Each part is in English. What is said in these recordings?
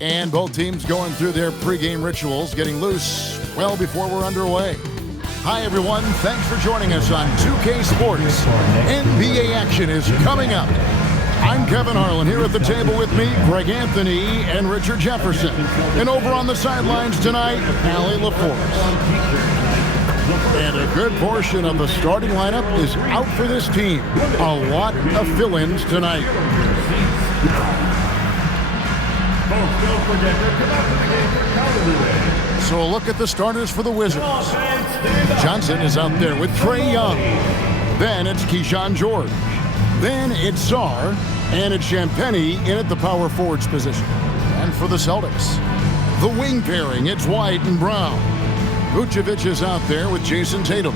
And both teams going through their pregame rituals, getting loose well before we're underway. Hi, everyone. Thanks for joining us on 2K Sports. NBA action is coming up. I'm Kevin Harlan here at the table with me, Greg Anthony and Richard Jefferson. And over on the sidelines tonight, Allie LaForce. And a good portion of the starting lineup is out for this team. A lot of fill-ins tonight. So a look at the starters for the Wizards. Johnson is out there with Trae Young. Then it's Keyshawn George. Then it's Sarr. And it's Champagnie in at the power forwards position. And for the Celtics, the wing pairing, it's White and Brown. Vucevic is out there with Jason Tatum.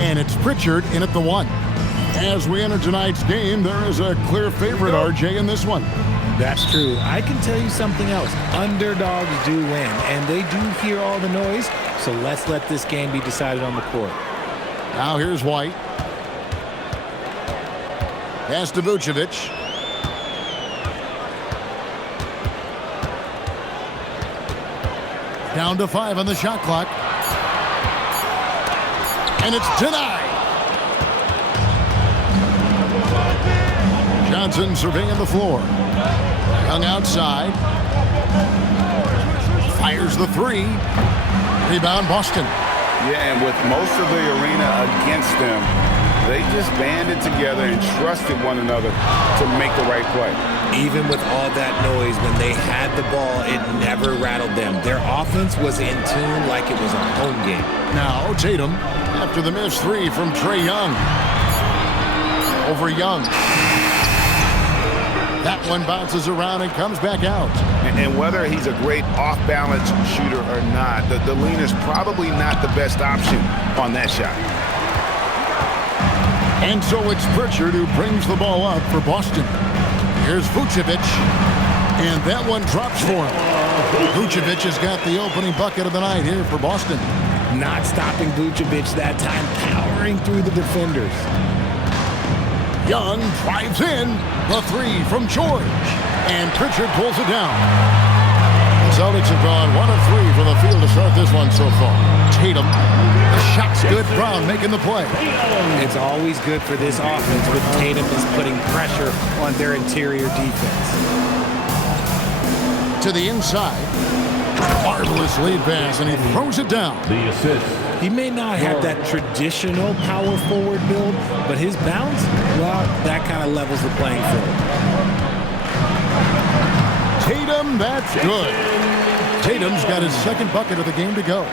And it's Pritchard in at the 1. As we enter tonight's game, there is a clear favorite, RJ, in this one. That's true. I can tell you something else. Underdogs do win, and they do hear all the noise, so let's let this game be decided on the court. Now here's White. Pass to Vucevic. Down to 5 on the shot clock. And it's denied. Johnson surveying the floor. Young outside. Fires the 3. Rebound Boston. Yeah, and with most of the arena against them, they just banded together and trusted one another to make the right play. Even with all that noise, when they had the ball, it never rattled them. Their offense was in tune like it was a home game. Now Tatum after the missed 3 from Trae Young. Over Young. That one bounces around and comes back out. And whether he's a great off-balance shooter or not, the lean is probably not the best option on that shot. And so it's Pritchard who brings the ball up for Boston. Here's Vucevic. And that one drops for him. Vucevic has got the opening bucket of the night here for Boston. Not stopping Vucevic that time, powering through the defenders. Young drives in. The 3 from George. And Pritchard pulls it down. The Celtics have gone 1 of 3 from the field to start this one so far. Tatum. The shot's good. Brown making the play. It's always good for this offense when Tatum is putting pressure on their interior defense. To the inside. Marvelous lead pass, and he throws it down. The assist. He may not have that traditional power forward build, but his bounce, well, that kind of levels the playing field. Tatum, that's good. Tatum's got his second bucket of the game to go.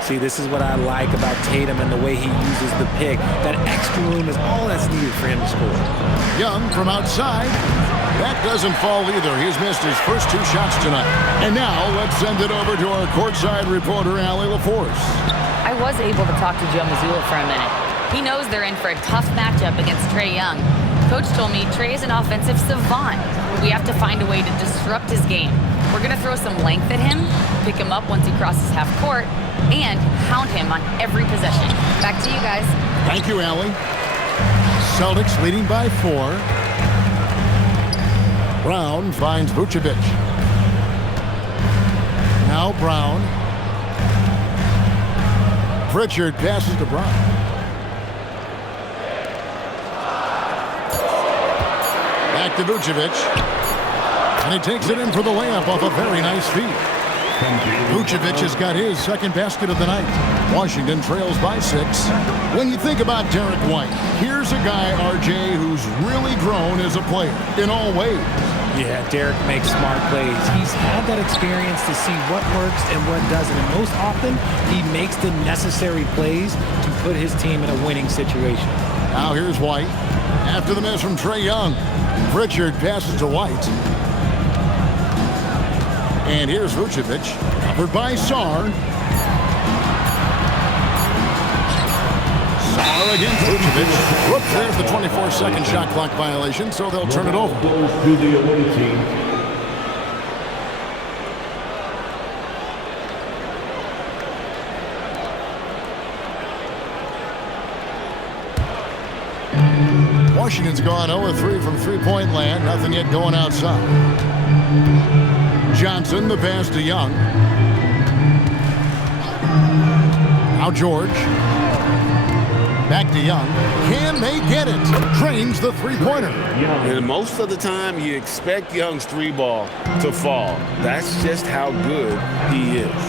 See, this is what I like about Tatum and the way he uses the pick. That extra room is all that's needed for him to score. Young from outside. That doesn't fall either. He's missed his first 2 shots tonight. And now let's send it over to our courtside reporter, Allie LaForce. I was able to talk to Joe Mazzulla for a minute. He knows they're in for a tough matchup against Trae Young. Coach told me Trae is an offensive savant. We have to find a way to disrupt his game. We're going to throw some length at him, pick him up once he crosses half court, and hound him on every possession. Back to you guys. Thank you, Allie. Celtics leading by 4. Brown finds Vucevic. Now Brown. Pritchard passes to Brown. Back to Vucevic. And he takes it in for the layup off a very nice feed. Vucevic has got his second basket of the night. Washington trails by 6. When you think about Derek White, here's a guy, RJ, who's really grown as a player in all ways. Yeah, Derek makes smart plays. He's had that experience to see what works and what doesn't. And most often, he makes the necessary plays to put his team in a winning situation. Now here's White. After the miss from Trae Young, Pritchard passes to White. And here's Vucevic, covered by Sarr. Sarr against Vucevic. Whoops, there's the 24-second shot clock violation, so they'll turn it over. Goes to the away team. Washington's gone 0-3 from three-point land. Nothing yet going outside. Johnson, the pass to Young. Now George. Back to Young. Can they get it? Drains the three-pointer. And most of the time, you expect Young's three ball to fall. That's just how good he is.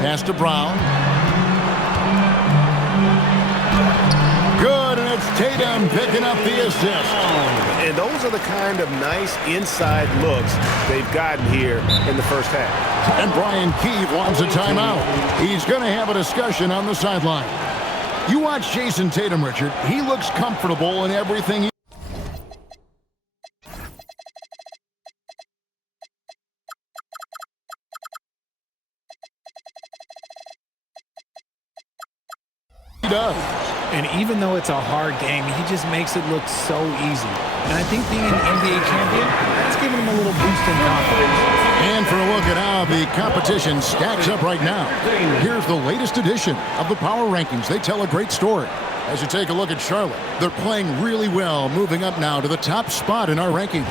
Pass to Brown. Good, and it's Tatum picking up the assist. And those are the kind of nice inside looks they've gotten here in the first half. And Brian Keefe wants a timeout. He's going to have a discussion on the sideline. You watch Jason Tatum, Richard. He looks comfortable in everything he does. And even though it's a hard game, he just makes it look so easy. And I think being an NBA champion, that's giving him a little boost in confidence. And for a look at how the competition stacks up right now, here's the latest edition of the Power Rankings. They tell a great story. As you take a look at Charlotte, they're playing really well, moving up now to the top spot in our rankings.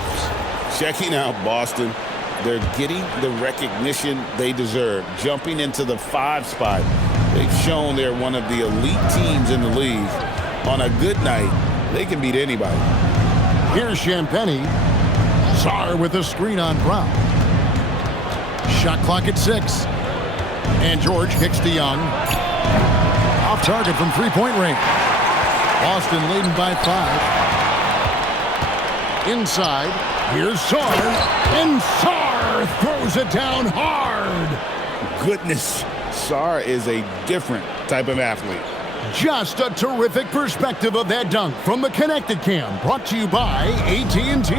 Checking out Boston. They're getting the recognition they deserve, jumping into the 5 spot. They've shown they're one of the elite teams in the league. On a good night, they can beat anybody. Here's Champagny. Sarr with a screen on Brown. Shot clock at 6. And George kicks to Young. Off target from three-point range. Boston leading by 5. Inside. Here's Sarr. And Sarr throws it down hard. Goodness. Sarr is a different type of athlete. Just a terrific perspective of that dunk from the Connected Cam, brought to you by AT&T.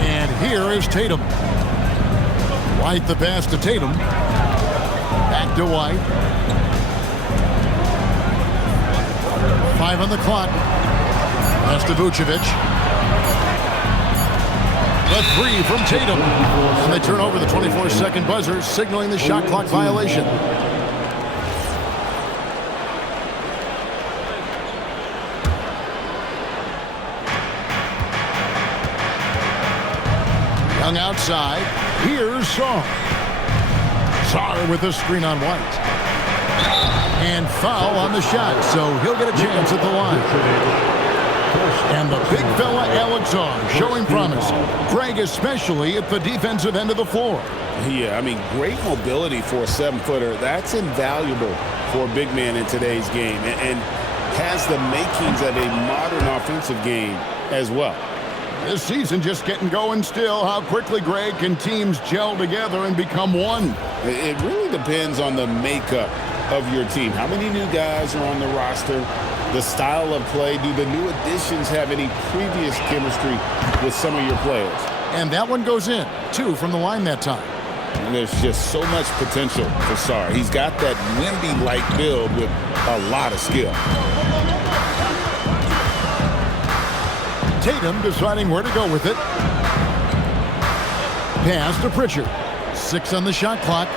And here is Tatum. White the pass to Tatum. Back to White. 5 on the clock. Pass to Vucevic. The 3 from Tatum. And they turn over the 24-second buzzer, signaling the shot clock violation. Young outside. Here's Sarr. Sarr with a screen on White. And foul on the shot, so he'll get a chance at the line. And the big fella, Alex R, showing promise. Greg especially at the defensive end of the floor. Yeah, I mean, great mobility for a 7-footer. That's invaluable for a big man in today's game. And has the makings of a modern offensive game as well. This season just getting going still. How quickly, Greg, can teams gel together and become one? It really depends on the makeup of your team. How many new guys are on the roster? The style of play. Do the new additions have any previous chemistry with some of your players? And that one goes in. 2 from the line that time. And there's just so much potential for Sarr. He's got that Wemby-like build with a lot of skill. Tatum deciding where to go with it. Pass to Pritchard. 6 on the shot clock.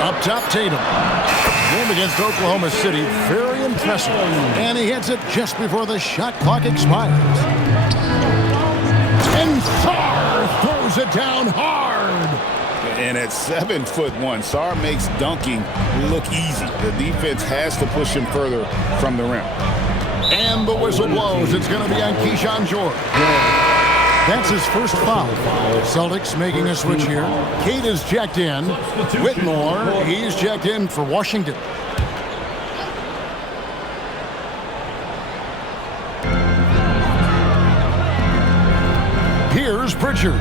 Up top, Tatum. Game against Oklahoma City, very impressive. And he hits it just before the shot clock expires. And Sarr throws it down hard. And at 7'1", Sarr makes dunking look easy. The defense has to push him further from the rim. And the whistle blows. It's going to be on Keyshawn George. That's his first foul. Celtics making a switch here. Cade is checked in. Whitmore, he's checked in for Washington. Here's Pritchard.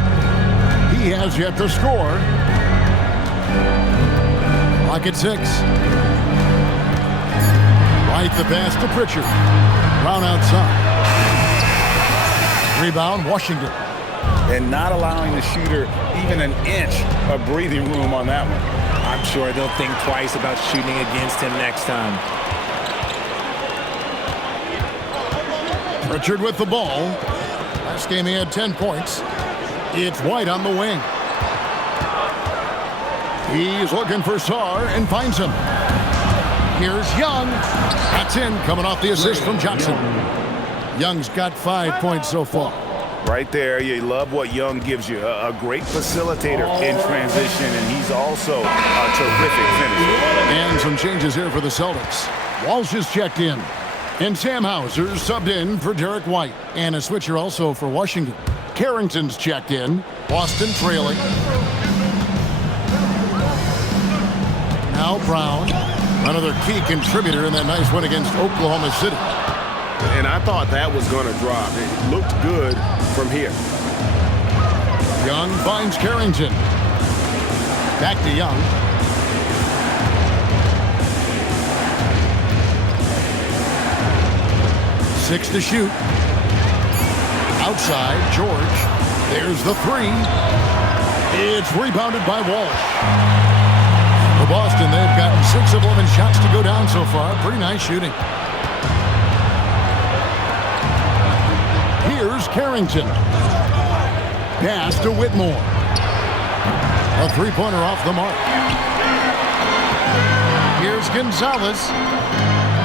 He has yet to score. Clock at 6. White the pass to Pritchard. Brown outside. Rebound, Washington. And not allowing the shooter even an inch of breathing room on that one. I'm sure they'll think twice about shooting against him next time. Pritchard with the ball. Last game he had 10 points. It's White on the wing. He's looking for Sarr and finds him. Here's Young. That's in, coming off the assist from Johnson. Young's got 5 points so far. Right there, you love what Young gives you. A great facilitator in transition, and he's also a terrific finisher. And some changes here for the Celtics. Walsh is checked in. And Sam Hauser subbed in for Derek White. And a switcher also for Washington. Carrington's checked in. Boston trailing. Now Brown, another key contributor in that nice win against Oklahoma City. And I thought that was going to drop. It looked good from here. Young finds Carrington. Back to Young. Six to shoot. Outside, George. There's the three. It's rebounded by Walsh. For Boston, they've gotten 6 of 11 shots to go down so far. Pretty nice shooting. Here's Carrington. Pass to Whitmore. A three-pointer off the mark. Here's Gonzalez.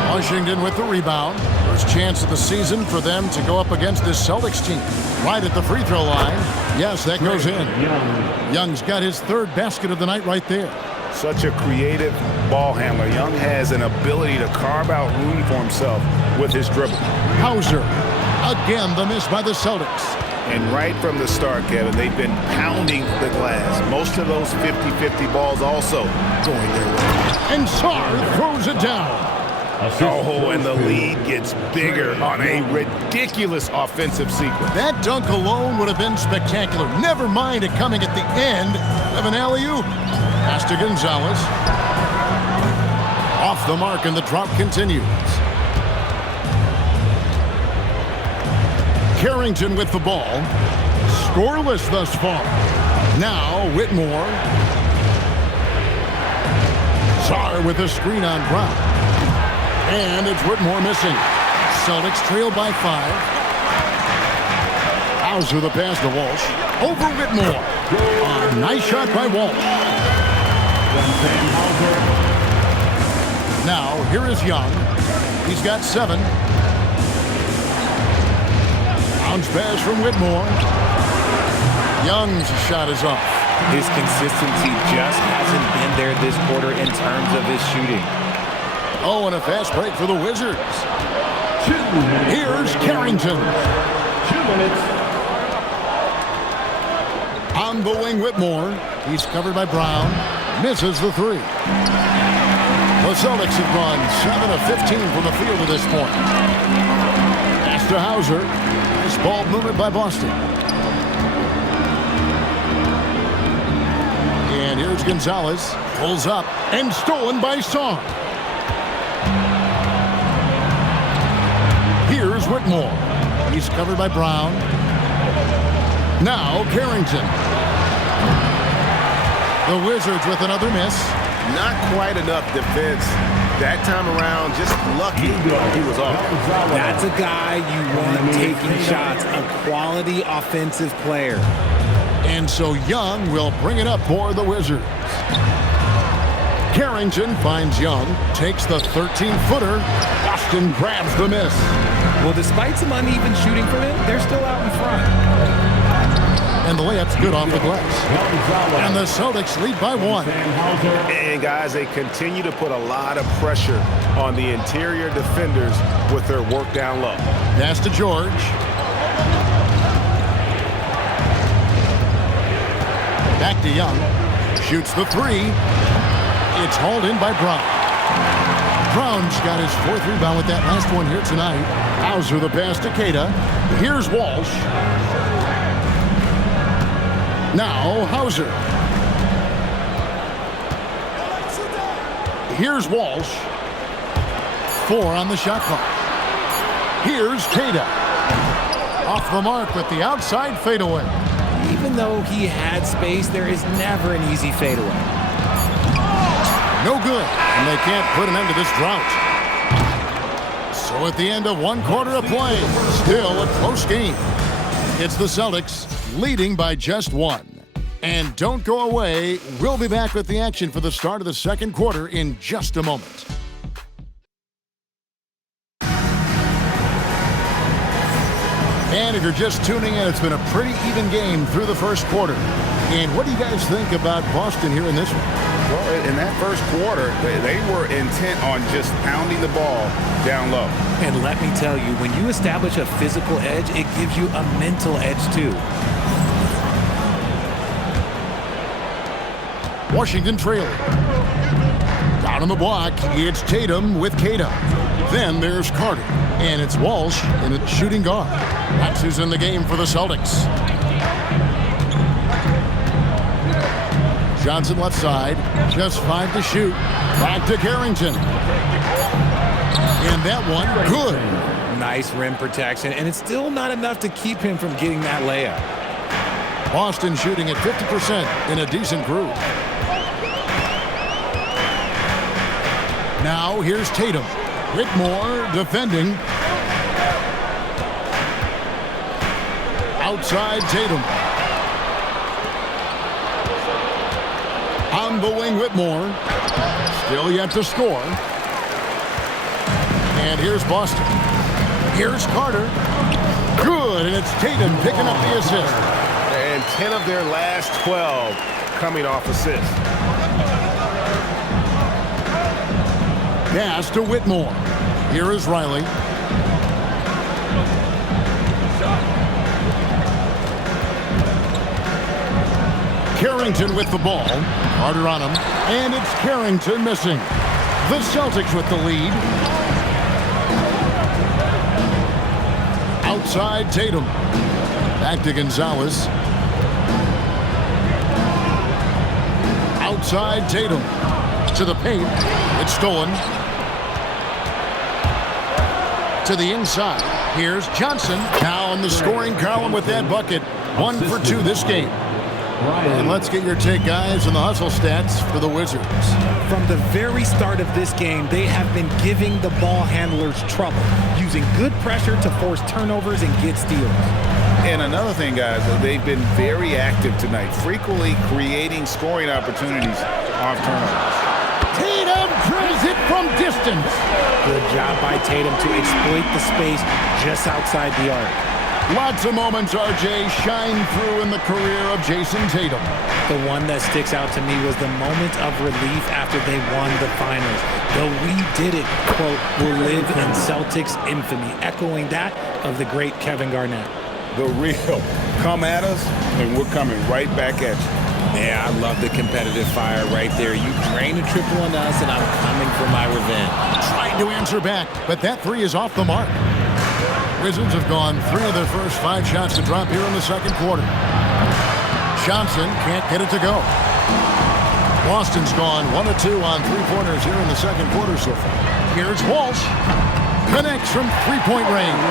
Washington with the rebound. First chance of the season for them to go up against this Celtics team. Right at the free throw line. Yes, that goes in. Young's got his 3rd basket of the night right there. Such a creative ball handler. Young has an ability to carve out room for himself with his dribble. Hauser. Again, the miss by the Celtics. And right from the start, Kevin, they've been pounding the glass. Most of those 50-50 balls also going their way. And Sarr throws it down. Oh, and the lead gets bigger on a ridiculous offensive sequence. That dunk alone would have been spectacular. Never mind it coming at the end of an alley-oop. Pass to Gonzalez. Off the mark, and the drop continues. Carrington with the ball. Scoreless thus far. Now Whitmore. Sarr with a screen on Brown. And it's Whitmore missing. Celtics trail by 5. Hauser the pass to Walsh. Over Whitmore. A nice shot by Walsh. Now here is Young. He's got 7. Bounce pass from Whitmore. Young's shot is off. His consistency just hasn't been there this quarter in terms of his shooting. Oh, and a fast break for the Wizards. Here's Carrington. 2 minutes. On the wing, Whitmore. He's covered by Brown. Misses the 3. The Celtics have gone 7 of 15 from the field at this point. Pass to Hauser. Nice ball movement by Boston. And here's Gonzalez. Pulls up and stolen by Sarr. Here's Whitmore. He's covered by Brown. Now Carrington. The Wizards with another miss. Not quite enough defense that time around. Just lucky he was off. That's a guy you want taking shots, a quality offensive player. And so Young will bring it up for the Wizards. Carrington finds Young, takes the 13-footer. Boston grabs the miss. Well, despite some uneven shooting from him, they're still out in front. And the layup's good off the glass. And the Celtics lead by 1. And guys, they continue to put a lot of pressure on the interior defenders with their work down low. Pass to George. Back to Young. Shoots the 3. It's hauled in by Brown. Brown's got his 4th rebound with that last one here tonight. Hauser the pass to Queta. Here's Walsh. Now Hauser. Here's Walsh. 4 on the shot clock. Here's Queta. Off the mark with the outside fadeaway. Even though he had space, there is never an easy fadeaway. No good, and they can't put an end to this drought. So at the end of 1 quarter of play, still a close game. It's the Celtics leading by just 1. And don't go away. We'll be back with the action for the start of the 2nd quarter in just a moment. And if you're just tuning in, it's been a pretty even game through the first quarter. And what do you guys think about Boston here in this one? Well, in that first quarter, they were intent on just pounding the ball down low. And let me tell you, when you establish a physical edge, it gives you a mental edge too. Washington trailing. Down on the block, it's Tatum with Cato. Then there's Carter, and it's Walsh in a shooting guard. That's who's in the game for the Celtics. Johnson left side, just 5 to shoot. Back to Carrington. And that one, good. Nice rim protection, and it's still not enough to keep him from getting that layup. Boston shooting at 50% in a decent groove. Now here's Tatum. Whitmore defending. Outside Tatum. On the wing, Whitmore. Still yet to score. And here's Boston. Here's Carter. Good, and it's Tatum picking up the assist. And 10 of their last 12 coming off assists. Pass to Whitmore. Here is Riley. Carrington with the ball. Carter on him. And it's Carrington missing. The Celtics with the lead. Outside Tatum. Back to Gonzalez. Outside Tatum. To the paint. It's stolen. To the inside. Here's Johnson. Now in the scoring column with that bucket. 1 for 2 this game. And let's get your take, guys, on the hustle stats for the Wizards. From the very start of this game, they have been giving the ball handlers trouble, using good pressure to force turnovers and get steals. And another thing, guys, they've been very active tonight, frequently creating scoring opportunities off turnovers. Tatum drills it from distance. Good job by Tatum to exploit the space just outside the arc. Lots of moments, RJ, shine through in the career of Jason Tatum. The one that sticks out to me was the moment of relief after they won the finals. The "we did it" quote will live in Celtics infamy, echoing that of the great Kevin Garnett. The real come at us, and we're coming right back at you. Yeah, I love the competitive fire right there. You drain a triple on us, and I'm coming for my revenge. Trying to answer back, but that three is off the mark. Wizards have gone 3 of their first 5 shots to drop here in the second quarter. Johnson can't get it to go. Boston's gone 1 of 2 on 3-pointers here in the second quarter so far. Here's Walsh. Connects from 3-point range.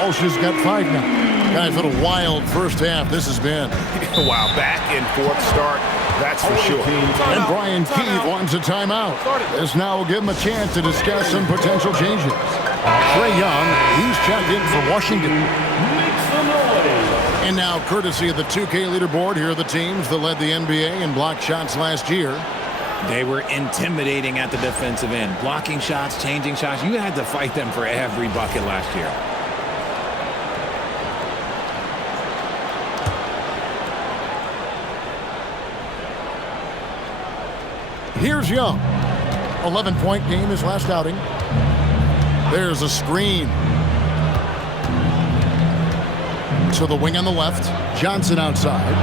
Walsh has got 5 now. Guys, what a wild first half this has been. Wow, back and forth start, that's for sure. And Brian Keith wants a timeout. This now will give him a chance to discuss some potential changes. Trae Young, he's checked in for Washington. And now, courtesy of the 2K leaderboard, here are the teams that led the NBA in blocked shots last year. They were intimidating at the defensive end. Blocking shots, changing shots. You had to fight them for every bucket last year. Here's Young. 11-point game his last outing. There's a screen. To the wing on the left. Johnson outside.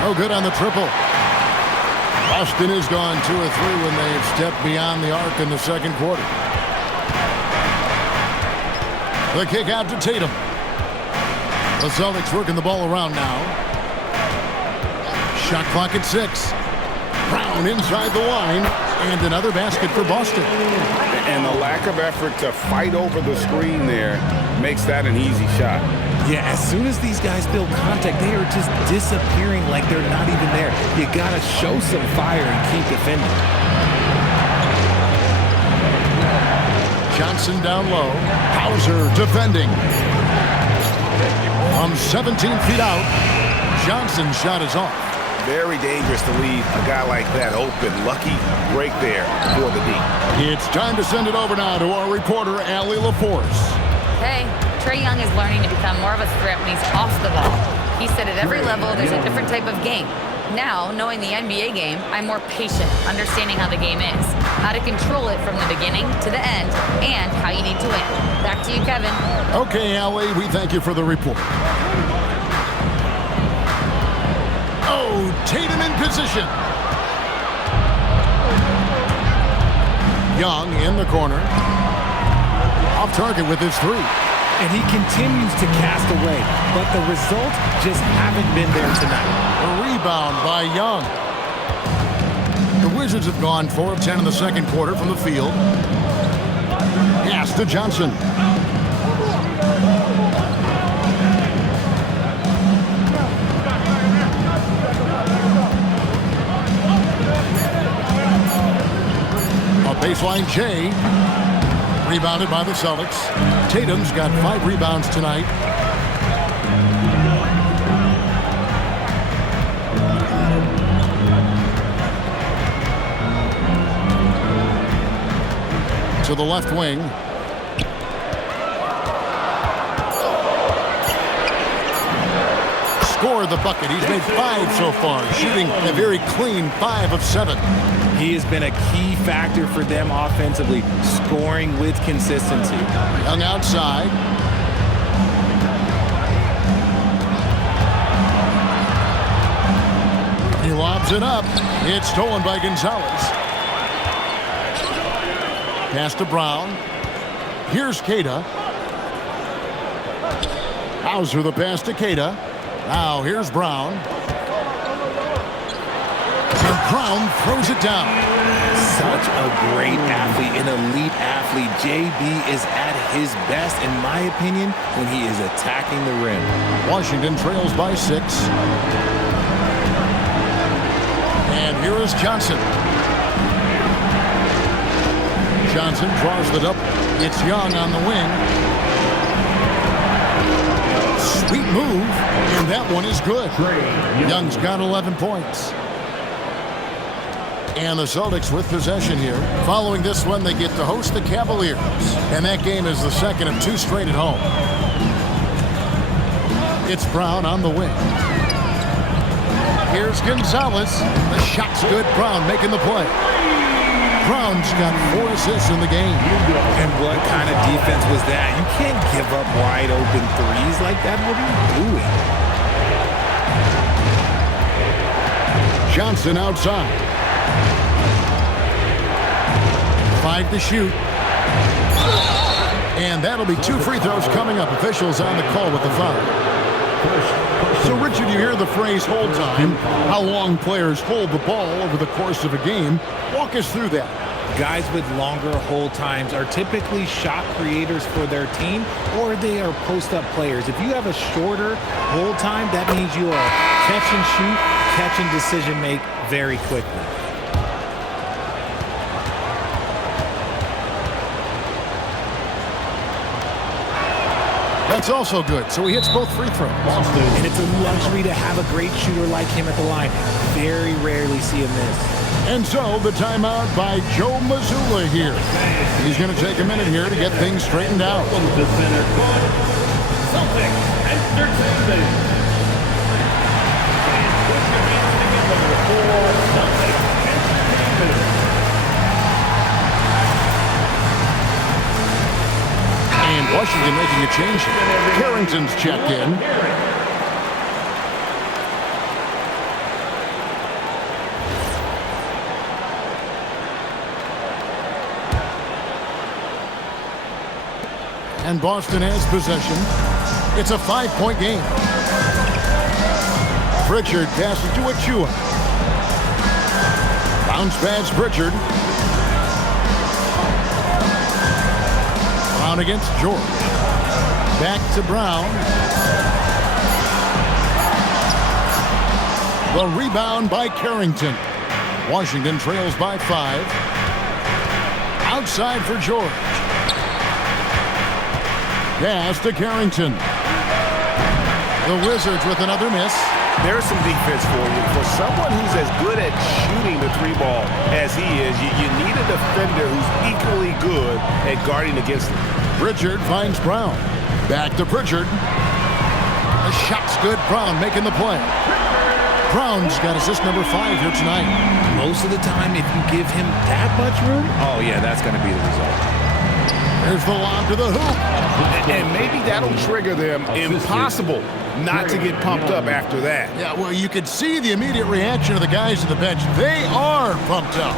No good on the triple. Boston has gone 2 of 3 when they've stepped beyond the arc in the second quarter. The kick out to Tatum. The Celtics working the ball around now. Shot clock at 6. Brown inside the line, and another basket for Boston. And the lack of effort to fight over the screen there makes that an easy shot. Yeah, as soon as these guys build contact, they are just disappearing like they're not even there. You gotta show some fire and keep defending. Johnson down low. Hauser defending. From 17 feet out, Johnson's shot is off. Very dangerous to leave a guy like that open. Lucky break there for the D. It's time to send it over now to our reporter, Allie LaForce. Hey, Trae Young is learning to become more of a threat when he's off the ball. He said at every level there's a different type of game. Now, knowing the NBA game, I'm more patient, understanding how the game is, how to control it from the beginning to the end, and how you need to win. Back to you, Kevin. Okay, Allie, we thank you for the report. Oh, Tatum in position. Young in the corner. Off target with his three. And he continues to cast away, but the results just haven't been there tonight. A rebound by Young. The Wizards have gone 4 of 10 in the second quarter from the field. Pass to Johnson. A baseline J. Rebounded by the Celtics. Tatum's got 5 rebounds tonight. To the left wing. Scored the bucket. He's made 5 so far, shooting a very clean 5 of 7. He has been a key factor for them offensively, scoring with consistency. Young outside. He lobs it up. It's stolen by Gonzalez. Pass to Brown. Here's Queta. Hauser the pass to Queta. Now here's Brown. And Brown throws it down. Such a great athlete, an elite athlete. JB is at his best, in my opinion, when he is attacking the rim. Washington trails by 6. And here is Johnson. Johnson draws the double. It's Young on the wing. Sweet move, and that one is good. Young's got 11 points. And the Celtics with possession here. Following this one, they get to host the Cavaliers. And that game is the second of 2 straight at home. It's Brown on the wing. Here's Gonzalez. The shot's good. Brown making the play. Brown's got 4 assists in the game. And what kind of defense was that? You can't give up wide open threes like that. What are you doing? Johnson outside. 5 to shoot. And that'll be 2 free throws coming up. Officials on the call with the foul. So, Richard, you hear the phrase hold time, how long players hold the ball over the course of a game. Walk us through that. Guys with longer hold times are typically shot creators for their team, or they are post-up players. If you have a shorter hold time, that means you are catch and shoot, catch and decision make very quickly. That's also good. So he hits both free throws. And it's a luxury to have a great shooter like him at the line. Very rarely see him miss. And so the timeout by Joe Mazzulla here. He's going to take a minute here to get things straightened out. Welcome to center court, Celtics Entertainment. And put your hands together for Celtics Entertainment. And Washington making a change here. Carrington's checked in. And Boston has possession. It's a 5-point game. Pritchard passes to Achua. Bounce pass Pritchard. Brown against George. Back to Brown. The rebound by Carrington. Washington trails by 5. Outside for George. Pass to Carrington. The Wizards with another miss. There's some defense for you. For someone who's as good at shooting the 3-ball as he is, you need a defender who's equally good at guarding against him. Pritchard finds Brown. Back to Pritchard. The shot's good. Brown making the play. Brown's got assist number 5 here tonight. Most of the time, if you give him that much room, oh yeah, that's going to be the result. There's the lob to the hoop. And maybe that'll trigger them. Impossible not to get pumped up after that. Yeah, well, you could see the immediate reaction of the guys on the bench. They are pumped up.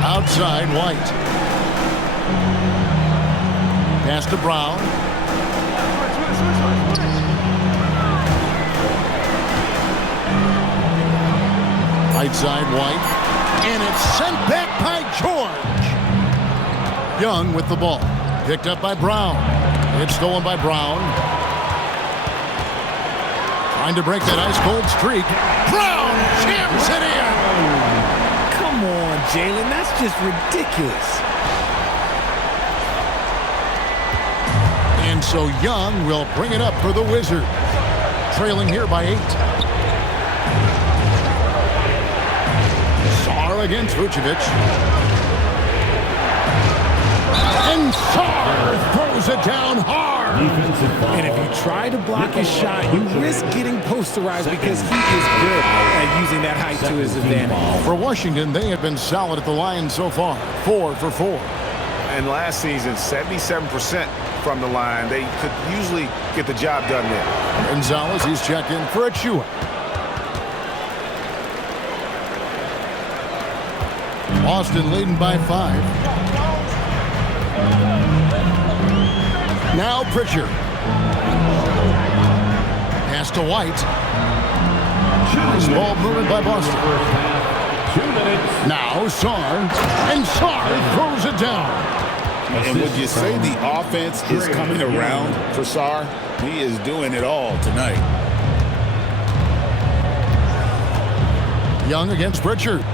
Outside, White. Pass to Brown. Right side, White. And it's sent back by George. Young with the ball. Picked up by Brown. It's stolen by Brown. Trying to break that ice-cold streak. Brown jams it in. Come on, Jalen. That's just ridiculous. And so Young will bring it up for the Wizards. Trailing here by 8. Sarr against Vucevic. And Sarr throws it down hard. And if you try to block his shot, you risk getting posterized because he is good at using that height to his advantage. For Washington, they have been solid at the line so far. 4 for 4. And last season, 77% from the line. They could usually get the job done there. Gonzalez, he's checked in for Achua. Boston leading by 5. Now Pritchard. Pass to White. Nice ball movement by Boston. 2 minutes. Now Sarr. And Sarr throws it down. And would you say the offense is coming around for Sarr? He is doing it all tonight. Young against Pritchard.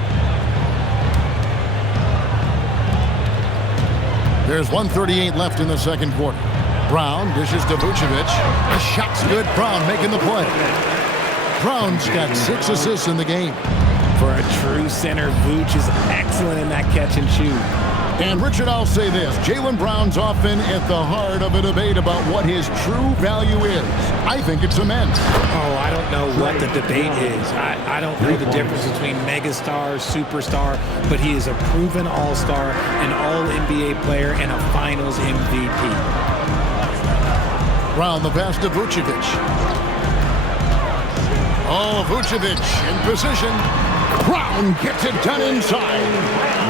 There's 1:38 left in the second quarter. Brown dishes to Vucevic. The shot's good. Brown making the play. Brown's got 6 assists in the game. For a true center, Vooch is excellent in that catch and shoot. And Richard, I'll say this. Jaylen Brown's often at the heart of a debate about what his true value is. I think it's immense. Oh, I don't know what the debate is. I don't know the difference between megastar, superstar, but he is a proven all-star, an all-NBA player, and a finals MVP. Brown, the pass to Vucevic. Oh, Vucevic in position. Brown gets it done inside.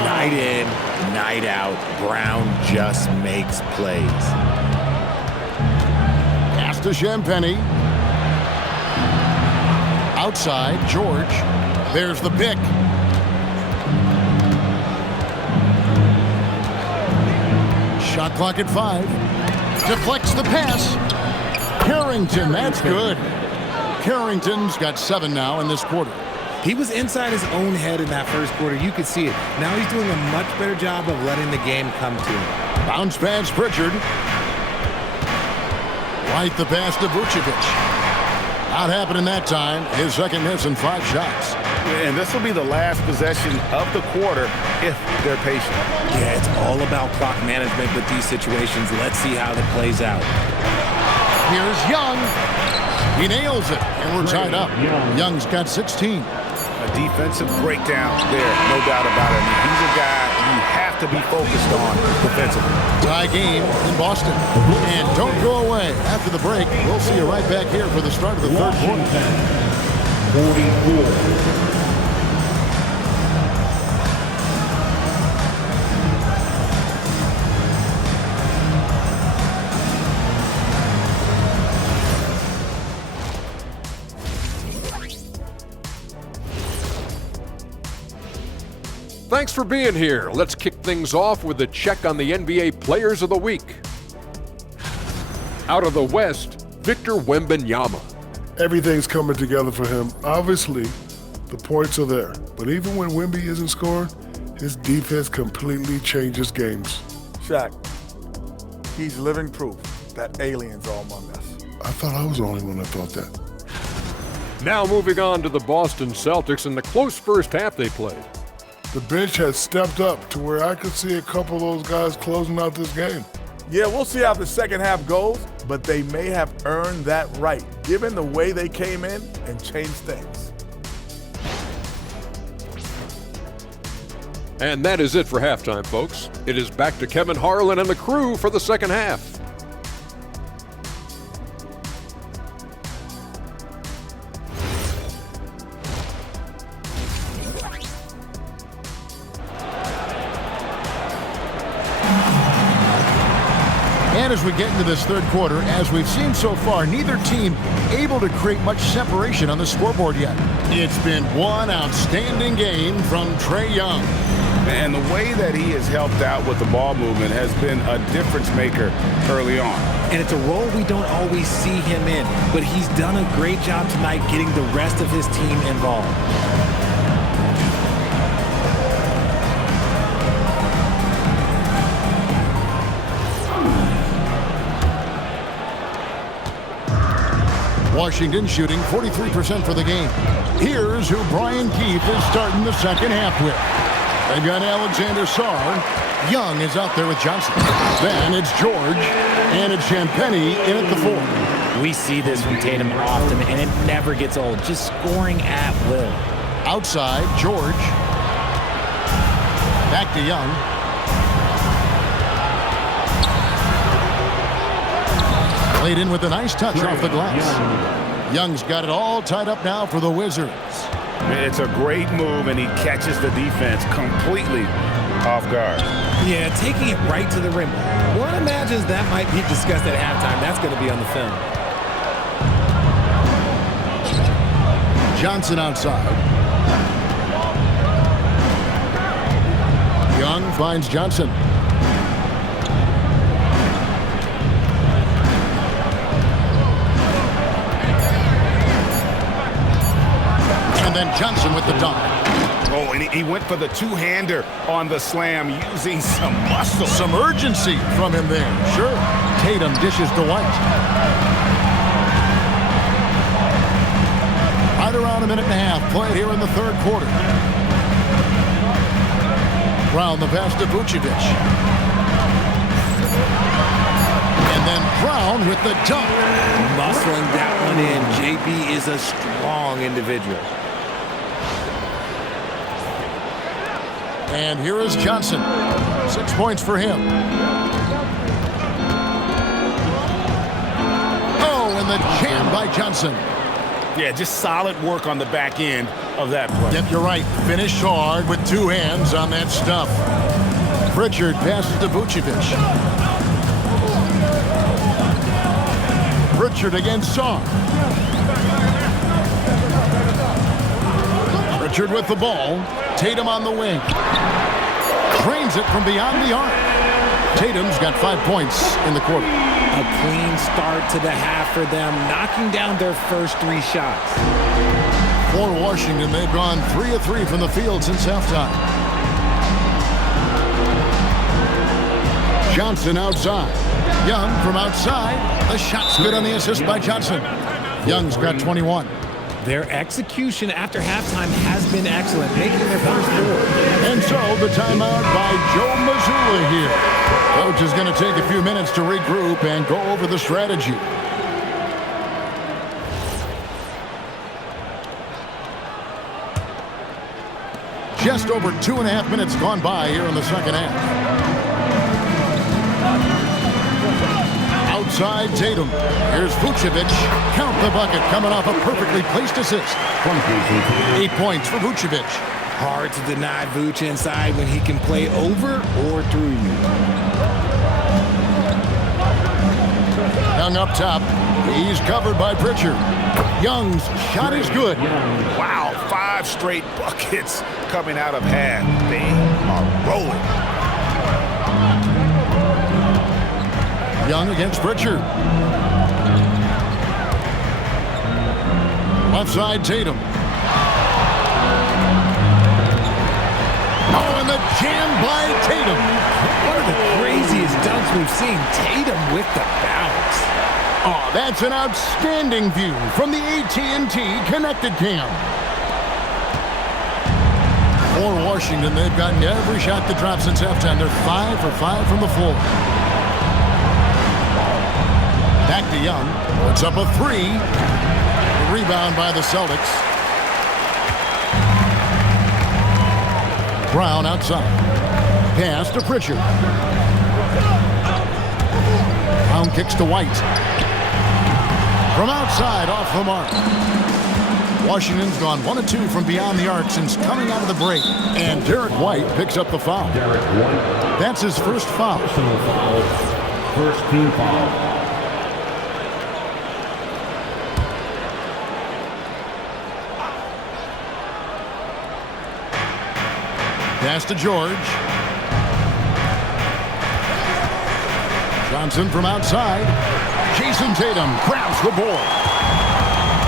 Night in, night out, Brown just makes plays. Pass to Champagny. Outside, George. There's the pick. Shot clock at 5. Deflects the pass. Carrington, that's good. Carrington's got 7 now in this quarter. He was inside his own head in that first quarter. You could see it. Now he's doing a much better job of letting the game come to him. Bounce pass, Pritchard. Right the pass to Vucevic. Not happening that time. His second miss in 5 shots. And this will be the last possession of the quarter if they're patient. Yeah, it's all about clock management with these situations. Let's see how that plays out. Here's Young. He nails it, and we're tied up. Young's got 16. A defensive breakdown there, no doubt about it. I mean, he's a guy you have to be focused on defensively. Tie game in Boston. And don't go away. After the break, we'll see you right back here for the start of the third quarter. 44. Thanks for being here. Let's kick things off with a check on the NBA Players of the Week. Out of the West, Victor Wembanyama. Everything's coming together for him. Obviously, the points are there. But even when Wemby isn't scoring, his defense completely changes games. Shaq, he's living proof that aliens are among us. I thought I was the only one that thought that. Now moving on to the Boston Celtics and the close first half they played. The bench has stepped up to where I could see a couple of those guys closing out this game. Yeah, we'll see how the second half goes, but they may have earned that right, given the way they came in and changed things. And that is it for halftime, folks. It is back to Kevin Harlan and the crew for the second half. And as we get into this third quarter, as we've seen so far, neither team able to create much separation on the scoreboard yet. It's been one outstanding game from Trae Young. And the way that he has helped out with the ball movement has been a difference maker early on. And it's a role we don't always see him in, but he's done a great job tonight getting the rest of his team involved. Washington shooting 43% for the game. Here's who Brian Keefe is starting the second half with. They've got Alexander Sarr. Young is out there with Johnson. Then it's George, and it's Champagnie in at the 4. We see this from Tatum often, and it never gets old. Just scoring at will. Outside, George. Back to Young. Played in with a nice touch off the glass. Young's got it all tied up now for the Wizards. It's a great move, and he catches the defense completely off guard. Yeah, taking it right to the rim. One imagines that might be discussed at halftime. That's going to be on the film. Johnson outside. Young finds Johnson. And then Johnson with the dunk. Oh, and he went for the two-hander on the slam, using some muscle. Some urgency from him there. Sure. Tatum dishes to White. Right around a minute and a half played here in the third quarter. Brown the pass to Vucevic. And then Brown with the dunk. Muscling that one in. JB is a strong individual. And here is Johnson. 6 points for him. Oh, and the jam by Johnson. Yeah, just solid work on the back end of that play. Yep, you're right. Finished hard with two hands on that stuff. Pritchard passes to Vucevic. Pritchard against Sarr. Pritchard with the ball. Tatum on the wing. Drains it from beyond the arc. Tatum's got 5 points in the quarter. A clean start to the half for them, knocking down their first 3 shots. For Washington, they've gone 3 of 3 from the field since halftime. Johnson outside. Young from outside. The shot's good on the assist by Johnson. Young's got 21. Their execution after halftime has been excellent, making their first 4. And so the timeout by Joe Mazzulla here. Coach is going to take a few minutes to regroup and go over the strategy. Just over 2.5 minutes gone by here in the second half. Outside Tatum. Here's Vucevic. Count the bucket coming off a perfectly placed assist. 8 points for Vucevic. Hard to deny Vuce inside when he can play over or through you. Young up top. He's covered by Pritchard. Young's shot is good. Wow, 5 straight buckets coming out of half. They are rolling. Young against Pritchard. Left side Tatum. Oh, and the jam by Tatum. One of the craziest dunks we've seen. Tatum with the bounce. Oh, that's an outstanding view from the AT&T Connected Cam. For Washington, they've gotten every shot that dropped since halftime. They're 5 for 5 from the floor. Back to Young. Puts up a 3. Rebound by the Celtics. Brown outside. Pass to Pritchard. Brown kicks to White. From outside, off the mark. Washington's gone 1 of 2 from beyond the arc since coming out of the break. And Derek White picks up the foul. That's his first foul. First team foul. Pass to George. Johnson from outside. Jason Tatum grabs the board.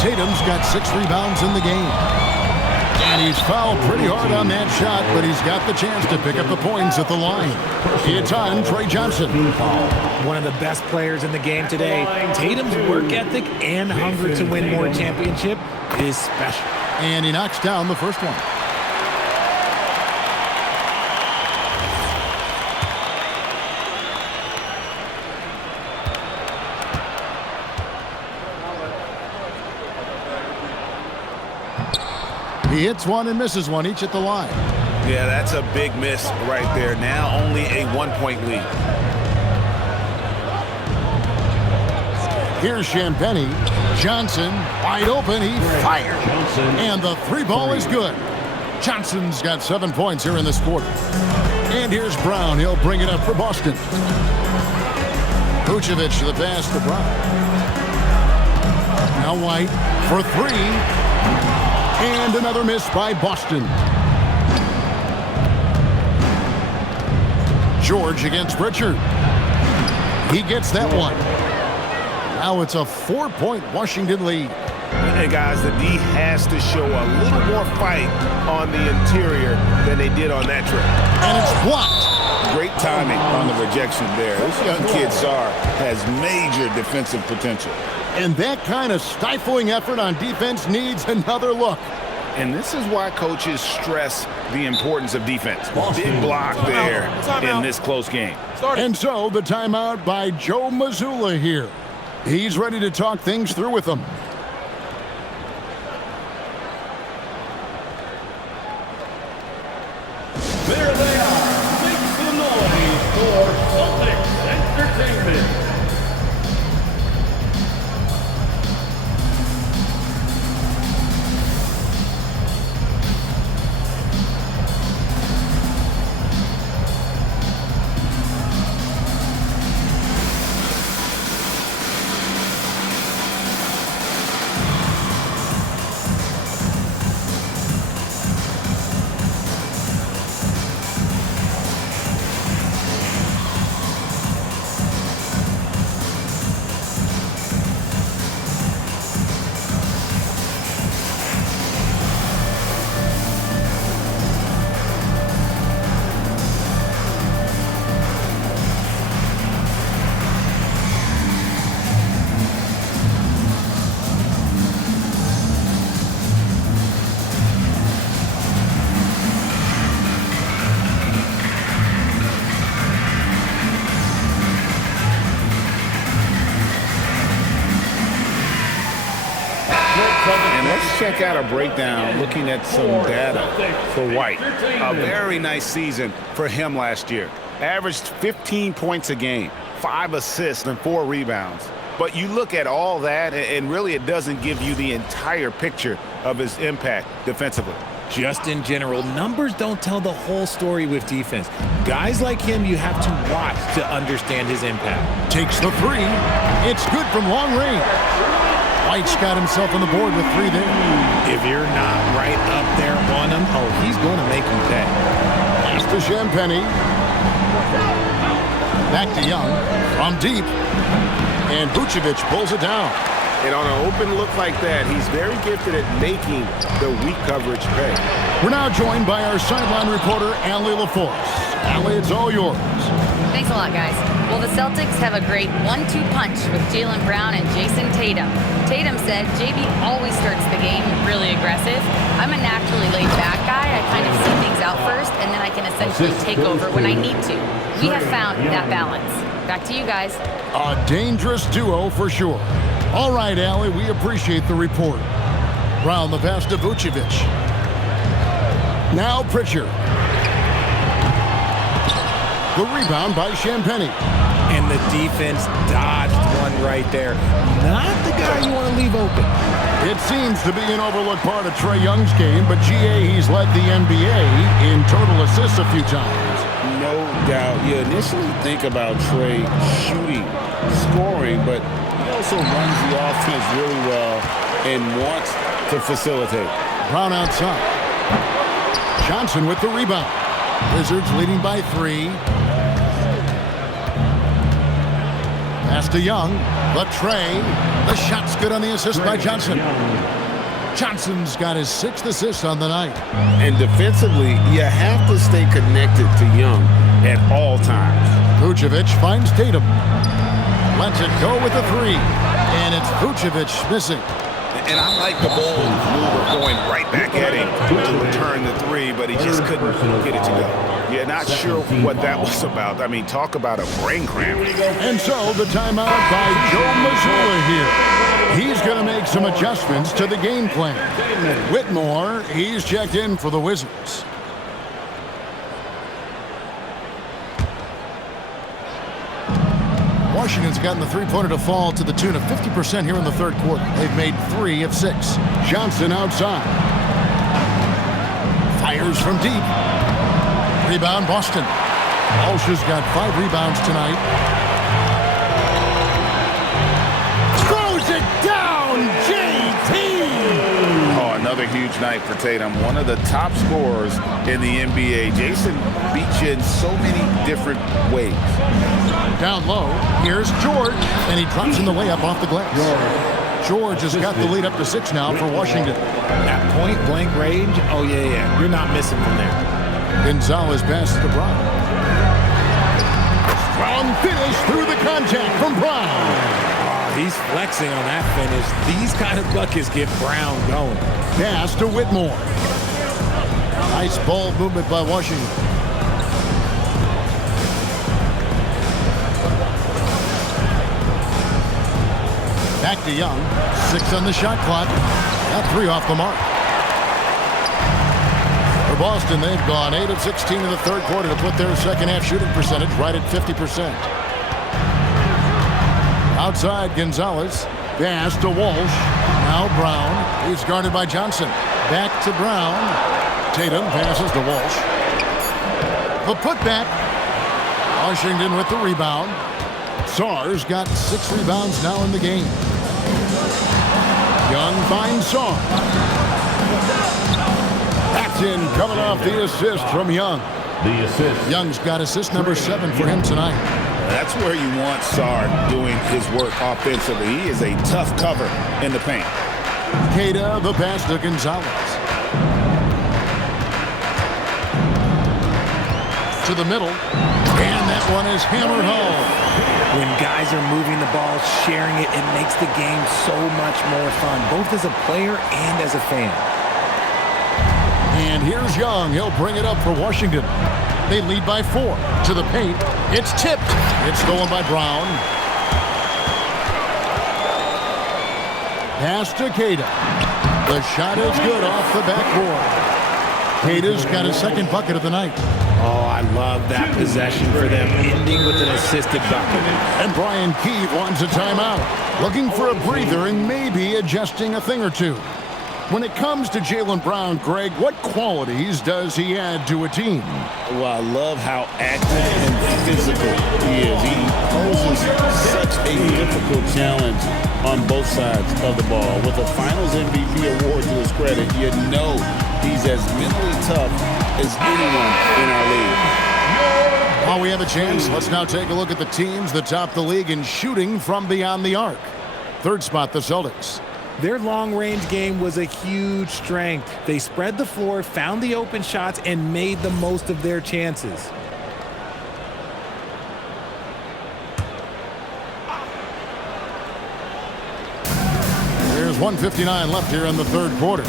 Tatum's got 6 rebounds in the game. And he's fouled pretty hard on that shot, but he's got the chance to pick up the points at the line. It's on Trey Johnson. One of the best players in the game today. Tatum's work ethic and hunger to win more championship is special. And he knocks down the first one. He hits one and misses one, each at the line. Yeah, that's a big miss right there. Now only a 1-point lead. Here's Champagnie. Johnson, wide open, he fires. And the 3-ball is good. Johnson's got 7 points here in this quarter. And here's Brown. He'll bring it up for Boston. Vucevic to the pass to Brown. Now White for 3. And another miss by Boston. George against Pritchard. He gets that one. Now it's a 4-point Washington lead. Hey, guys, the D has to show a little more fight on the interior than they did on that trip. And it's blocked. Great timing on the rejection there. This young kid, Sarr, has major defensive potential. And that kind of stifling effort on defense needs another look. And this is why coaches stress the importance of defense. Big block there in this close game. And so the timeout by Joe Mazzulla here. He's ready to talk things through with them. There they are. Make some noise for Celtics Entertainment. And let's check out a breakdown looking at some data for White. A very nice season for him last year. Averaged 15 points a game, 5 assists and 4 rebounds. But you look at all that, and really it doesn't give you the entire picture of his impact defensively. Just in general, numbers don't tell the whole story with defense. Guys like him, you have to watch to understand his impact. Takes the 3. It's good from long range. White's got himself on the board with 3 there. If you're not right up there on him, oh, he's going to make him pay. Pass to Champagnie. Back to Young. From deep. And Vucevic pulls it down. And on an open look like that, he's very gifted at making the weak coverage pay. We're now joined by our sideline reporter, Allie LaForce. Allie, it's all yours. Thanks a lot, guys. Well, the Celtics have a great 1-2 punch with Jaylen Brown and Jason Tatum. Tatum said JB always starts the game really aggressive. I'm a naturally laid-back guy. I kind of see things out first, and then I can essentially take over when I need to. We have found that balance. Back to you guys. A dangerous duo for sure. All right, Allie, we appreciate the report. Brown the pass to Vucevic. Now Pritchard. The rebound by Champagnie. And the defense dodged one right there. Not the guy you want to leave open. It seems to be an overlooked part of Trae Young's game, but GA, he's led the NBA in total assists a few times. No doubt. You initially think about Trae shooting, scoring, but he also runs the offense really well and wants to facilitate. Brown outside. Johnson with the rebound. Wizards leading by 3. Pass to Young. The Trae. The shot's good on the assist by Johnson. Johnson's got his 6th assist on the night. And defensively, you have to stay connected to Young at all times. Vucevic finds Tatum. Lets it go with the 3. And it's Vucevic missing. And I like the bold move of going right back at him to return the 3, but he just couldn't get it to go. Yeah, not sure what that was about. I mean, talk about a brain cramp. And so the timeout by Joe Mazzulla here. He's going to make some adjustments to the game plan. Whitmore, he's checked in for the Wizards. Washington's gotten the three-pointer to fall to the tune of 50% here in the third quarter. They've made 3 of 6. Johnson outside. Fires from deep. Rebound, Boston. Walsh has got 5 rebounds tonight. Throws it down, JT! Oh, another huge night for Tatum. One of the top scorers in the NBA. Jason beats you in so many different ways. Down low, here's George, and he drops in the layup off the glass. George has got the lead up to 6 now for Washington. At point-blank range, oh, yeah. You're not missing from there. Gonzalez passes to Brown. Strong finish through the contact from Brown. Oh, he's flexing on that finish. These kind of buckets get Brown going. Pass to Whitmore. Nice ball movement by Washington. Back to Young. 6 on the shot clock. Got 3 off the mark. For Boston, they've gone 8 of 16 in the third quarter to put their second-half shooting percentage right at 50%. Outside, Gonzalez. Pass to Walsh. Now Brown. He's guarded by Johnson. Back to Brown. Tatum passes to Walsh. The putback. Washington with the rebound. Sarr's got 6 rebounds now in the game. Young finds Sarr. That's in, coming off the assist from Young. The assist. Young's got assist number 7 for him tonight. That's where you want Sarr doing his work offensively. He is a tough cover in the paint. Queta, the pass to Gonzalez. To the middle. And that one is hammered home. When guys are moving the ball, sharing it, it makes the game so much more fun, both as a player and as a fan. And here's Young. He'll bring it up for Washington. They lead by 4. To the paint. It's tipped. It's stolen by Brown. Pass to Queta. The shot is good off the backboard. Queta's got his 2nd bucket of the night. Oh, I love that possession for them, ending with an assisted bucket. And Brian Keefe wants a timeout. Looking for a breather and maybe adjusting a thing or two. When it comes to Jaylen Brown, Greg, what qualities does he add to a team? Well, I love how active and physical he is. He poses such a difficult challenge on both sides of the ball. With a Finals MVP award to his credit, you know he's as mentally tough as anyone in our league. While we have a chance, let's now take a look at the teams that top the league in shooting from beyond the arc. 3rd spot, the Celtics. Their long-range game was a huge strength. They spread the floor, found the open shots, and made the most of their chances. 1:59 left here in the third quarter.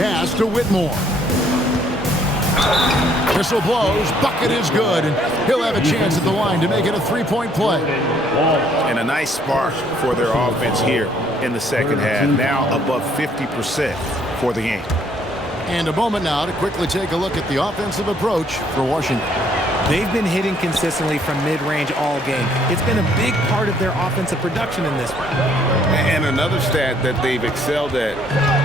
Pass to Whitmore. Whistle blows. Bucket is good. And he'll have a chance at the line to make it a three-point play. And a nice spark for their offense here in the second half. Now above 50% for the game. And a moment now to quickly take a look at the offensive approach for Washington. They've been hitting consistently from mid-range all game. It's been a big part of their offensive production in this one. And another stat that they've excelled at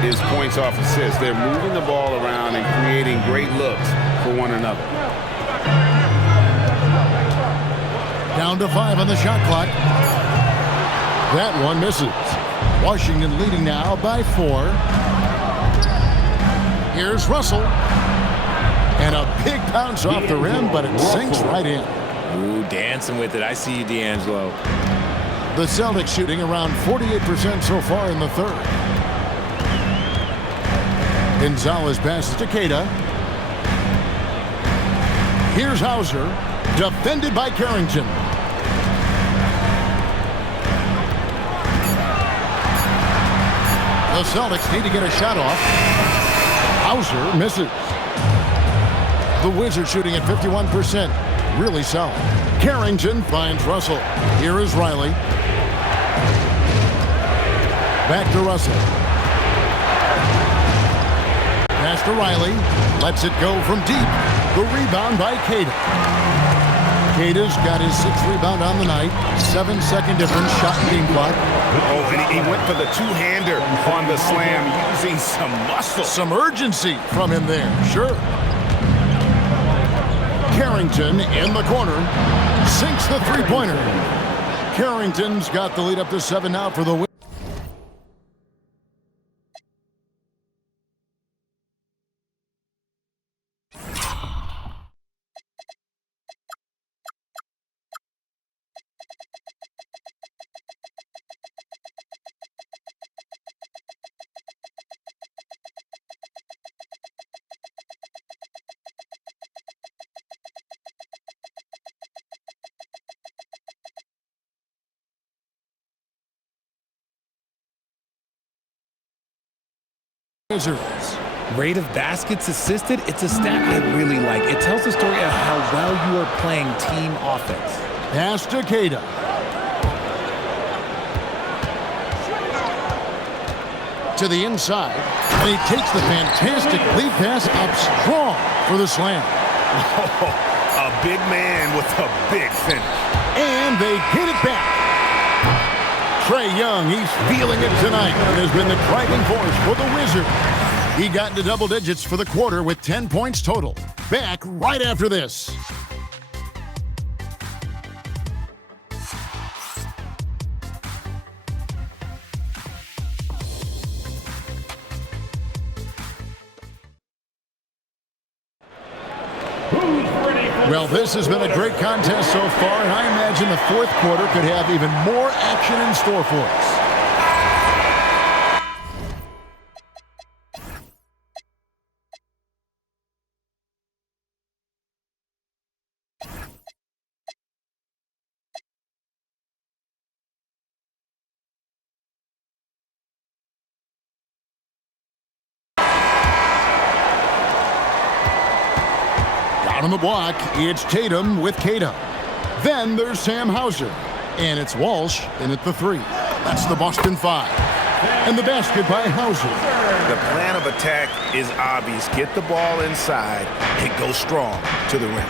is points off assists. They're moving the ball around and creating great looks for one another. Down to 5 on the shot clock. That one misses. Washington leading now by 4. Here's Russell. And a big bounce off the rim, but it sinks right in. Ooh, dancing with it. I see you, D'Angelo. The Celtics shooting around 48% so far in the third. Gonzalez passes to Queta. Here's Hauser, defended by Carrington. The Celtics need to get a shot off. Hauser misses. The Wizards shooting at 51%. Really solid. Carrington finds Russell. Here is Riley. Back to Russell. Pass to Riley. Lets it go from deep. The rebound by Queta. Queta's got his 6th rebound on the night. 7-second difference shot and game clock. Oh, and he went for the two-hander on the slam using some muscle. Some urgency from him there, sure. Carrington in the corner. Sinks the three-pointer. Carrington's got the lead up to 7 now for the win. Wizards. Rate of baskets assisted, it's a stat I really like. It tells the story of how well you are playing team offense. Pass to Queta. To the inside. And he takes the fantastic lead pass up strong for the slam. A big man with a big finish. And they get it back. Trae Young, he's feeling it tonight and has been the driving force for the Wizards. He got into double digits for the quarter with 10 points total. Back right after this. Well, this has been a great contest so far, and I imagine the fourth quarter could have even more action in store for us. On the block, it's Tatum with Queta. Then there's Sam Hauser. And it's Walsh in at the 3. That's the Boston 5. And the basket by Hauser. The plan of attack is obvious. Get the ball inside and go strong to the rim.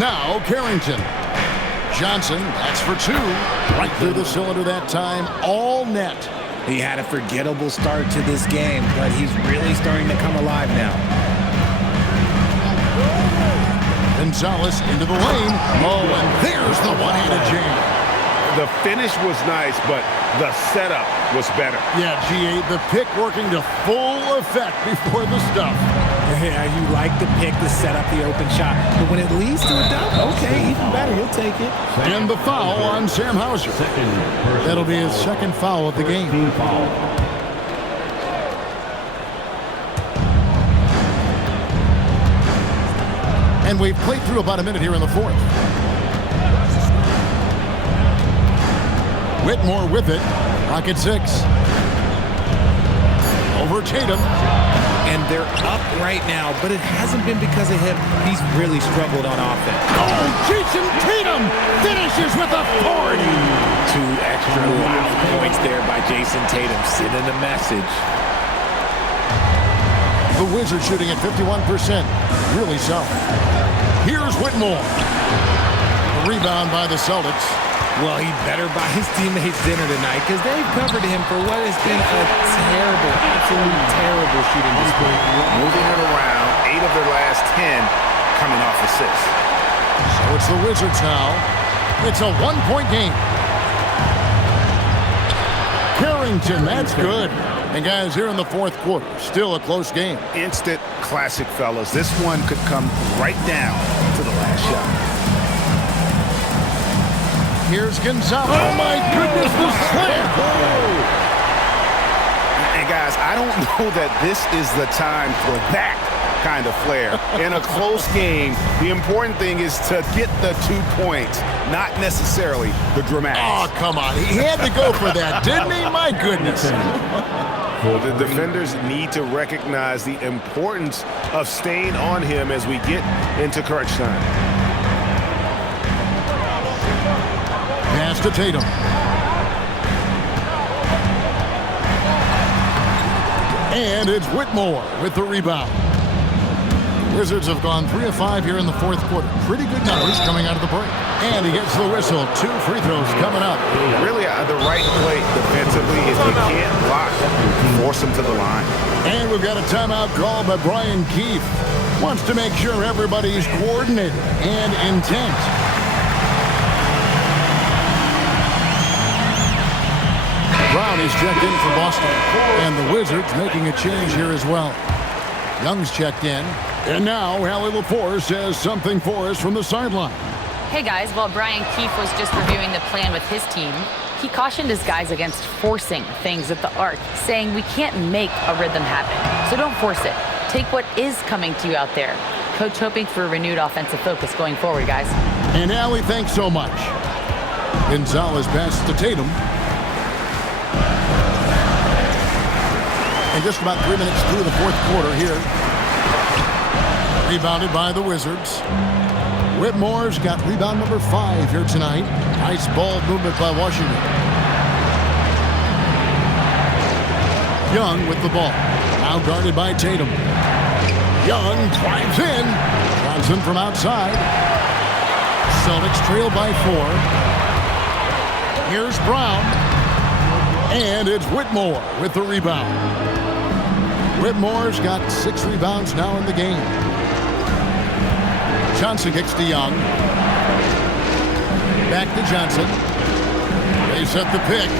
Now Carrington. Johnson, that's for 2. Right through the cylinder that time, all net. He had a forgettable start to this game, but he's really starting to come alive now. Gonzalez into the lane. Oh, and there's the one-handed jam. The finish was nice, but the setup was better. Yeah, G8, the pick working to full effect before the stuff. Yeah, you like the pick to set up the open shot, but when it leads to a dunk, okay, even better, he'll take it. And the foul on Sam Hauser. That'll be his second foul of the game. And we've played through about a minute here in the fourth. Whitmore with it. Rocket 6. Over Tatum. And they're up right now, but it hasn't been because of him. He's really struggled on offense. Oh, Jason Tatum finishes with authority. 2 extra loud points there by Jason Tatum, sending a message. The Wizards shooting at 51%. Really solid. Here's Whitmore. The rebound by the Celtics. Well, he better buy his teammates dinner tonight because they've covered him for what has been a terrible, absolute terrible shooting display. Moving it around, 8 of their last 10 coming off assists. So it's the Wizards now. It's a 1-point game. Carrington, that's good. And guys, here in the fourth quarter, still a close game. Instant classic, fellas. This one could come right down to the last shot. Here's Gonzalez. Oh, my goodness, the slam. And, guys, I don't know that this is the time for that kind of flair. In a close game, the important thing is to get the 2 points, not necessarily the dramatics. Oh, come on. He had to go for that, didn't he? My goodness. The defenders need to recognize the importance of staying on him as we get into crunch time. Pass to Tatum. And it's Whitmore with the rebound. Wizards have gone 3 of 5 here in the fourth quarter. Pretty good numbers coming out of the break. And he gets the whistle. 2 free throws coming up. Really the right play defensively. If you can't block, force him to the line. And we've got a timeout called by Brian Keefe. Wants to make sure everybody's coordinated and intent. Brown is checked in for Boston. And the Wizards making a change here as well. Young's checked in. And now Allie LaForce has something for us from the sideline. Hey guys, while Brian Keefe was just reviewing the plan with his team, he cautioned his guys against forcing things at the arc, saying we can't make a rhythm happen. So don't force it. Take what is coming to you out there. Coach hoping for a renewed offensive focus going forward, guys. And Allie, thanks so much. Gonzalez passes to Tatum. And just about 3 minutes through the fourth quarter here. Rebounded by the Wizards. Whitmore's got rebound number 5 here tonight. Nice ball movement by Washington. Young with the ball. Now guarded by Tatum. Young drives in. Johnson from outside. Celtics trail by 4. Here's Brown. And it's Whitmore with the rebound. Whitmore's got 6 rebounds now in the game. Johnson kicks to Young. Back to Johnson. They set the pick.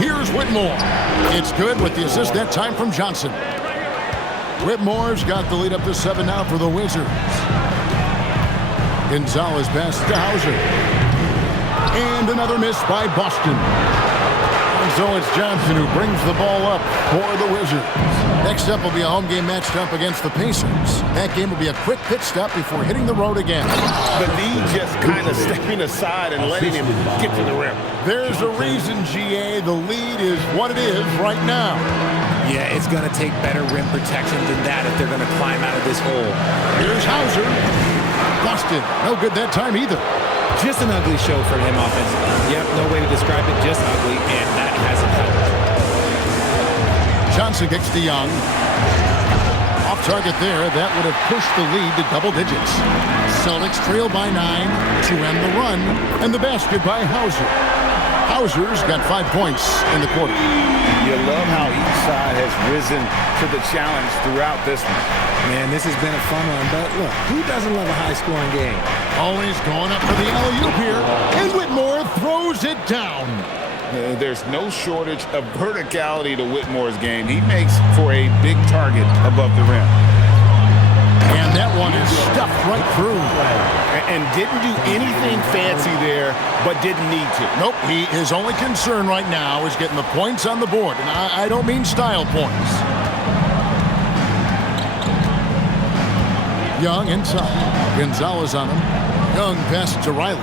Here's Whitmore. It's good with the assist that time from Johnson. Whitmore's got the lead up to 7 now for the Wizards. Gonzalez passes to Hauser. And another miss by Boston. And so it's Johnson who brings the ball up for the Wizards. Next up will be a home game matched up against the Pacers. That game will be a quick pit stop before hitting the road again. The lead just kind of stepping aside and letting him get to the rim. There's a reason, GA, the lead is what it is right now. Yeah, it's going to take better rim protection than that if they're going to climb out of this hole. Here's Hauser. Boston, no good that time either. Just an ugly show for him offensively. Yep, no way to describe it, just ugly, and that hasn't helped. Johnson kicks to Young. Off target there. That would have pushed the lead to double digits. Celtics trail by 9 to end the run. And the basket by Hauser. Hauser's got 5 points in the quarter. You love how each side has risen to the challenge throughout this one. Man, this has been a fun one, but look, who doesn't love a high-scoring game? Always going up for the alley-oop here. And Whitmore throws it down. There's no shortage of verticality to Whitmore's game. He makes for a big target above the rim. And that one is stuffed right through. And didn't do anything fancy there, but didn't need to. Nope, his only concern right now is getting the points on the board. And I don't mean style points. Young inside. Gonzalez on him. Young passes to Riley.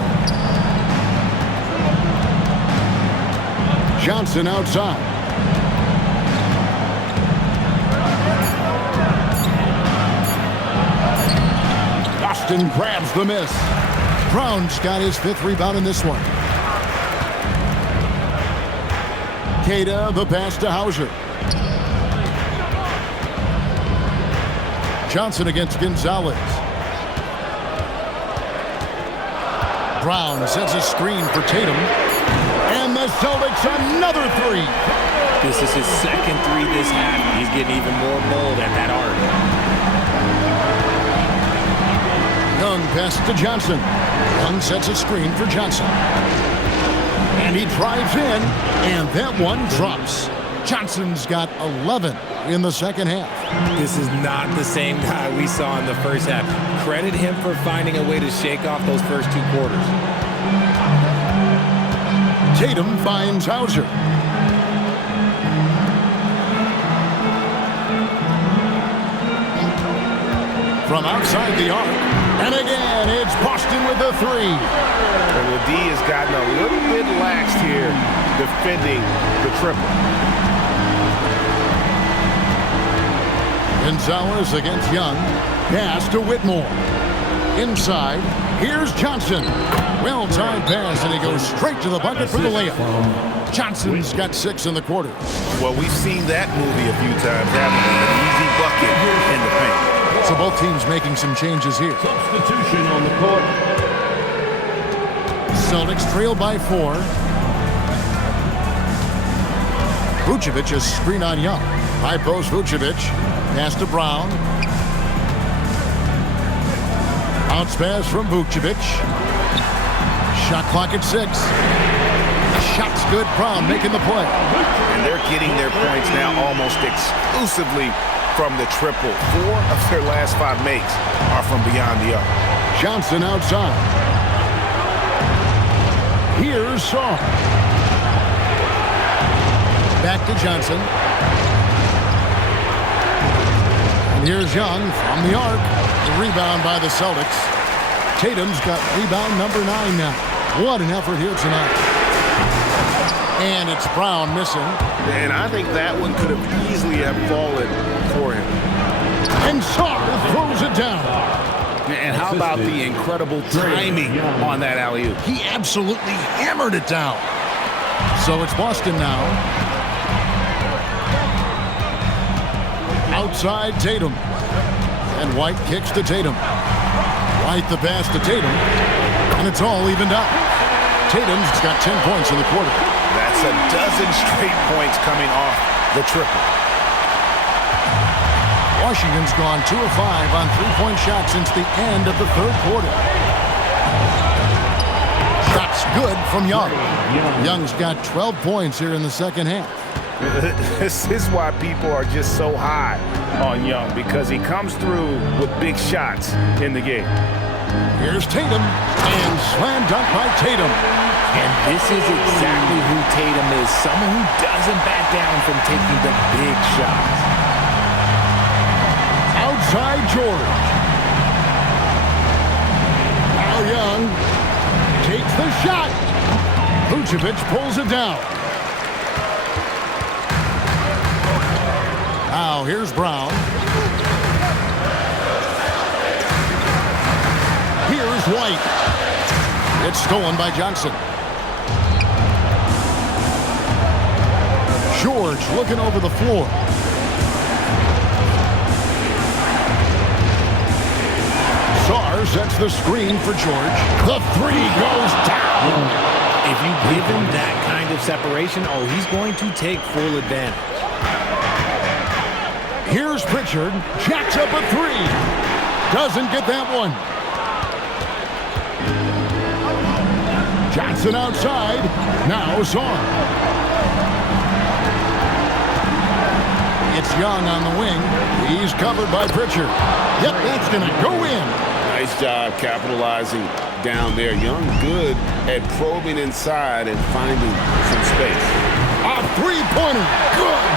Johnson outside. Boston grabs the miss. Brown's got his 5th rebound in this one. Queta, the pass to Hauser. Johnson against Gonzalez. Brown sets a screen for Tatum. And the Celtics another 3. This is his 2nd 3 this half. He's getting even more bold at that arc. Young pass to Johnson. Young sets a screen for Johnson. And he drives in, and that one drops. Johnson's got 11 in the 2nd half. This is not the same guy we saw in the first half. Credit him for finding a way to shake off those first 2 quarters. Tatum finds Hauser. From outside the arc. And again, it's Boston with the 3. And the D has gotten a little bit lax here defending the triple. Gonzalez against Young. Pass to Whitmore. Inside. Here's Johnson. Well-timed pass, and he goes straight to the bucket for the layup. Johnson's got 6 in the quarter. Well, we've seen that movie a few times, haven't we? An easy bucket in the paint. So both teams making some changes here. Substitution on the court. Celtics trail by 4. Vucevic is screen on Young. High post Vucevic. Pass to Brown. Bounce pass from Vucevic. Shot clock at 6. Shot's good. Brown making the play. And they're getting their points now almost exclusively from the triple. 4 of their last 5 makes are from beyond the arc. Johnson outside. Here's Saw. Back to Johnson. And here's Young from the arc. The rebound by the Celtics. Tatum's got rebound number 9 now. What an effort here tonight. And it's Brown missing. And I think that one could have easily have fallen for him. And Saw throws it down. And how about the incredible timing on that alley-oop? He absolutely hammered it down. So it's Boston now. Outside Tatum. And White kicks to Tatum. White the pass to Tatum. And it's all evened up. Tatum's got 10 points in the quarter. That's a dozen straight points coming off the triple. Washington's gone 2 of 5 on 3-point shots since the end of the 3rd quarter. Shots good from Young. Young's got 12 points here in the 2nd half. This is why people are just so high on Young, because he comes through with big shots in the game. Here's Tatum, and slam dunk by Tatum. And this is exactly who Tatum is, someone who doesn't back down from taking the big shots. Outside George. Now Young takes the shot. Vucevic pulls it down. Now here's Brown. Here's White. It's stolen by Johnson. George looking over the floor. Sarr sets the screen for George. The 3 goes down. If you give him that kind of separation, oh, he's going to take full advantage. Here's Pritchard. Jacks up a 3. Doesn't get that one. Johnson outside. Now Sarr. It's Young on the wing. He's covered by Pritchard. Yep, that's going to go in. Nice job capitalizing down there. Young good at probing inside and finding some space. A 3-pointer. Good.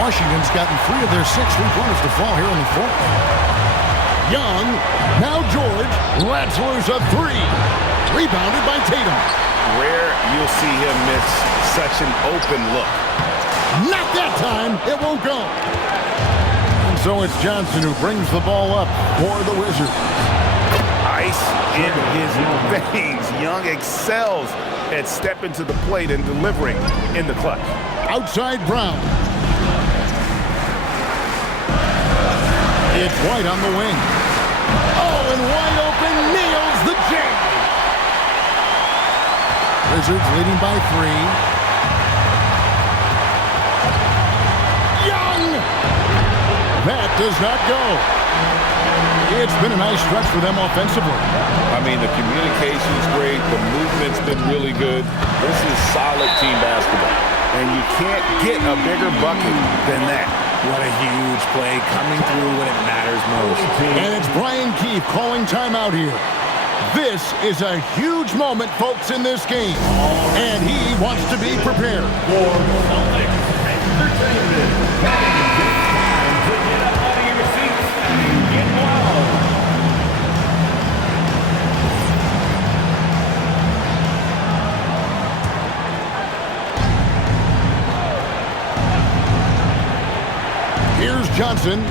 Washington's gotten 3 of their 6 3-pointers to fall here in the 4th. Young, now George, lets loose a 3. Rebounded by Tatum. Rare you'll see him miss such an open look. Not that time. It won't go. And so it's Johnson who brings the ball up for the Wizards. Ice in his veins. Young excels at stepping to the plate and delivering in the clutch. Outside Brown. It's White on the wing. Oh, and wide open, nails the jam. Wizards leading by 3. Young! That does not go. It's been a nice stretch for them offensively. I mean, the communication's great. The movement's been really good. This is solid team basketball. And you can't get a bigger bucket than that. What a huge play coming through when it matters most. And it's Brian Keefe calling timeout here. This is a huge moment, folks, in this game. And he wants to be prepared. For Celtics Entertainment. Time to get up out of your seats and get wild. Here's Johnson.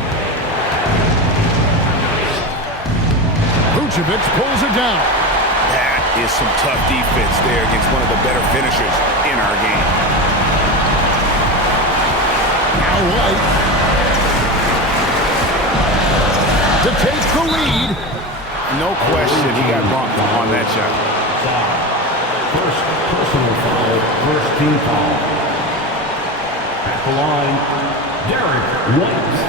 Vucevic pulls it down. That is some tough defense there against one of the better finishers in our game. Now White to take the lead. No question he got bumped on that shot. First personal foul, first team foul. At the line, Derek White.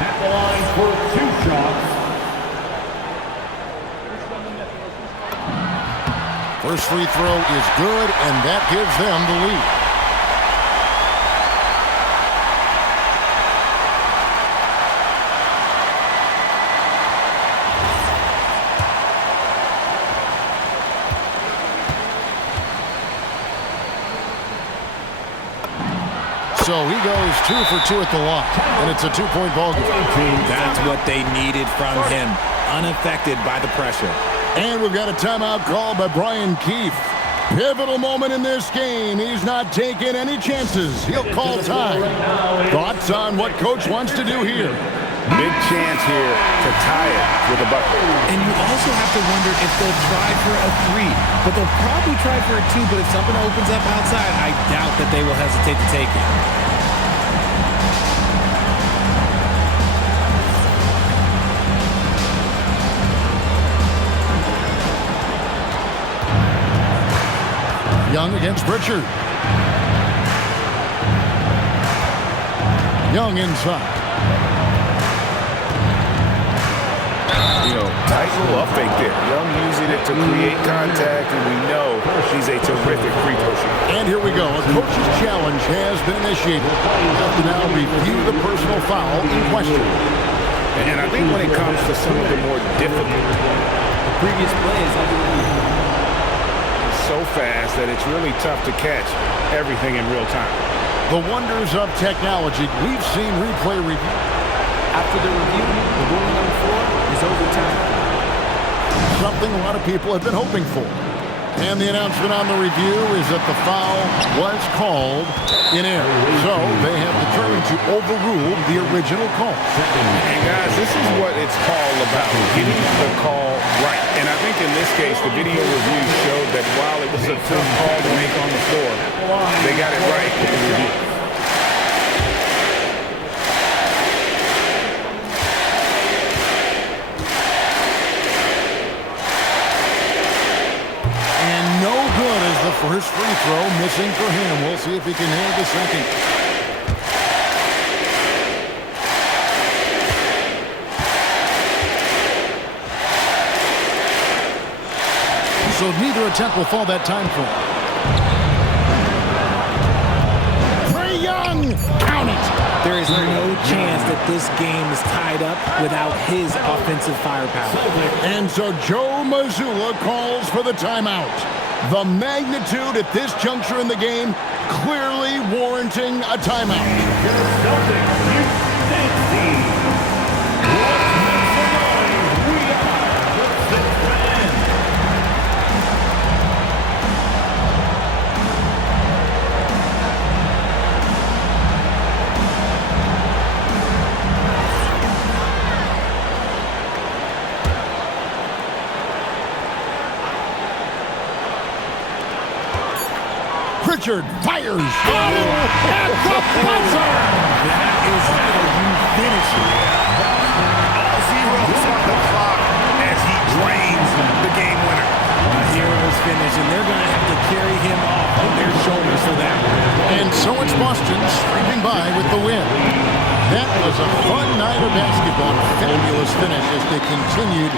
At the line for 2 shots. First free throw is good, and that gives them the lead. So he goes 2 for 2 at the line, and it's a 2-point ball game. That's what they needed from him. Unaffected by the pressure. And we've got a timeout called by Brian Keefe. Pivotal moment in this game. He's not taking any chances. He'll call time. Thoughts on what Coach wants to do here? Big chance here to tie it with a bucket. And you also have to wonder if they'll try for a 3. But they'll probably try for a 2. But if something opens up outside, I doubt that they will hesitate to take it. Young against Pritchard. Young inside. Tight little up fake there. Young using it to create contact, and we know he's a terrific free throw shooter. And here we go. A coach's challenge has been initiated. Have to now review the personal foul in question. And I think when it comes to some of the more difficult, The previous play is so fast that it's really tough to catch everything in real time. The wonders of technology. We've seen replay review. after the review, the ruling on the floor is overturned. Something a lot of people have been hoping for. And the announcement on the review is that the foul was called in error. So they have determined to overrule the original call. And guys, this is what it's all about, getting the call right. And I think in this case, the video review showed that while it was a tough call to make on the floor, they got it right with the review. First free throw missing for him. We'll see if he can hit the second. So neither attempt will fall that time for him. Trae Young! Count it! There is no chance that this game is tied up without his offensive firepower. And so Joe Mazzulla calls for the timeout. The magnitude at this juncture in the game clearly warranting a timeout. Celtics, you fancy. Let's make some noise. We are the sixth man. Pritchard fires. At the buzzer! That is how you finish it. All zeros on the clock as he drains the game winner. A hero's finish, and they're going to have to carry him off on their shoulders for that one. And so it's Boston streaking by with the win. That was a fun night of basketball. A fabulous finish as they continued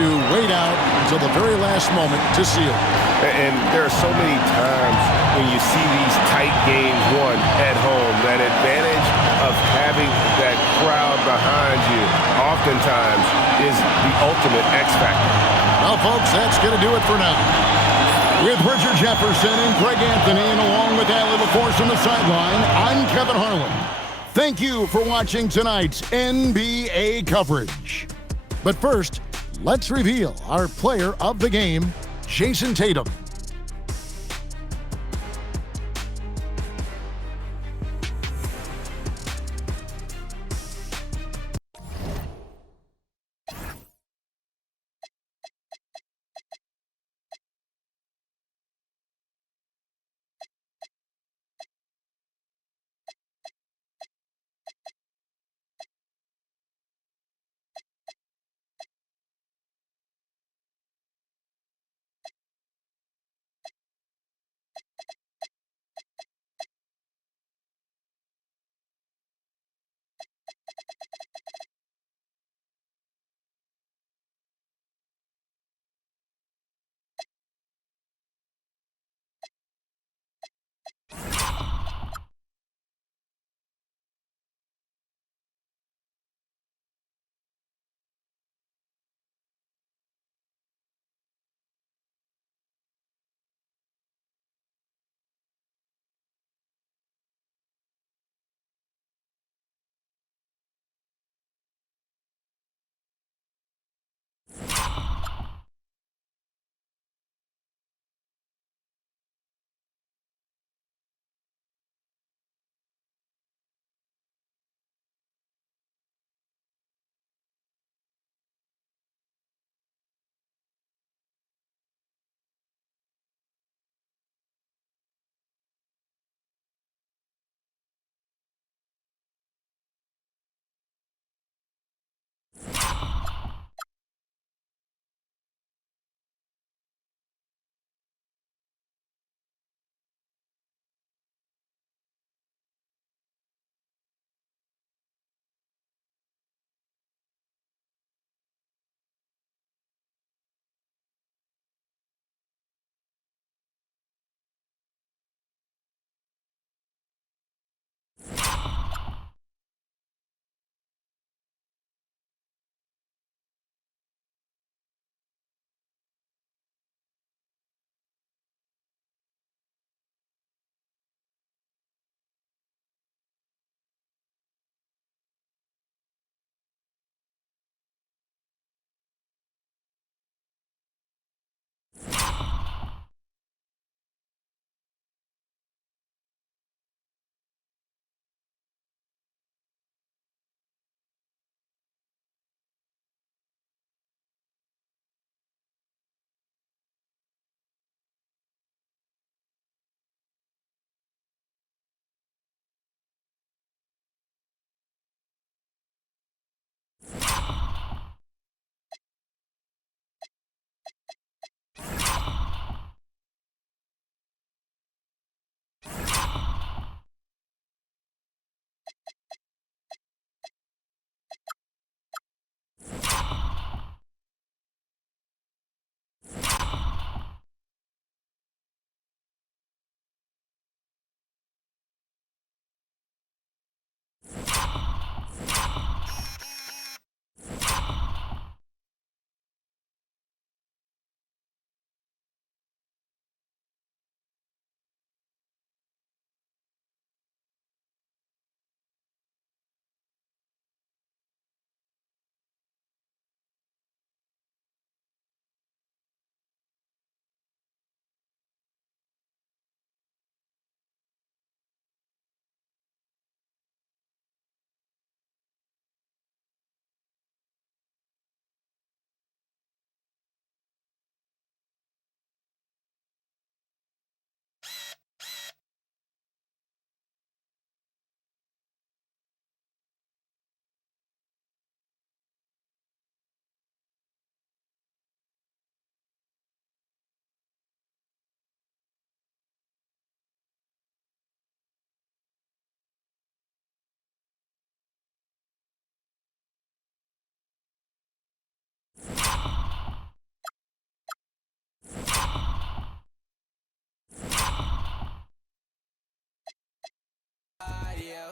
to wait out until the very last moment to seal. And there are so many times when you see these tight games won at home, that advantage of having that crowd behind you oftentimes is the ultimate X factor. Well, folks, that's going to do it for now. With Richard Jefferson and Greg Anthony, and along with Allie LaForce on the sideline, I'm Kevin Harlan. Thank you for watching tonight's NBA coverage. But first, let's reveal our player of the game, Jason Tatum.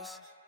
house.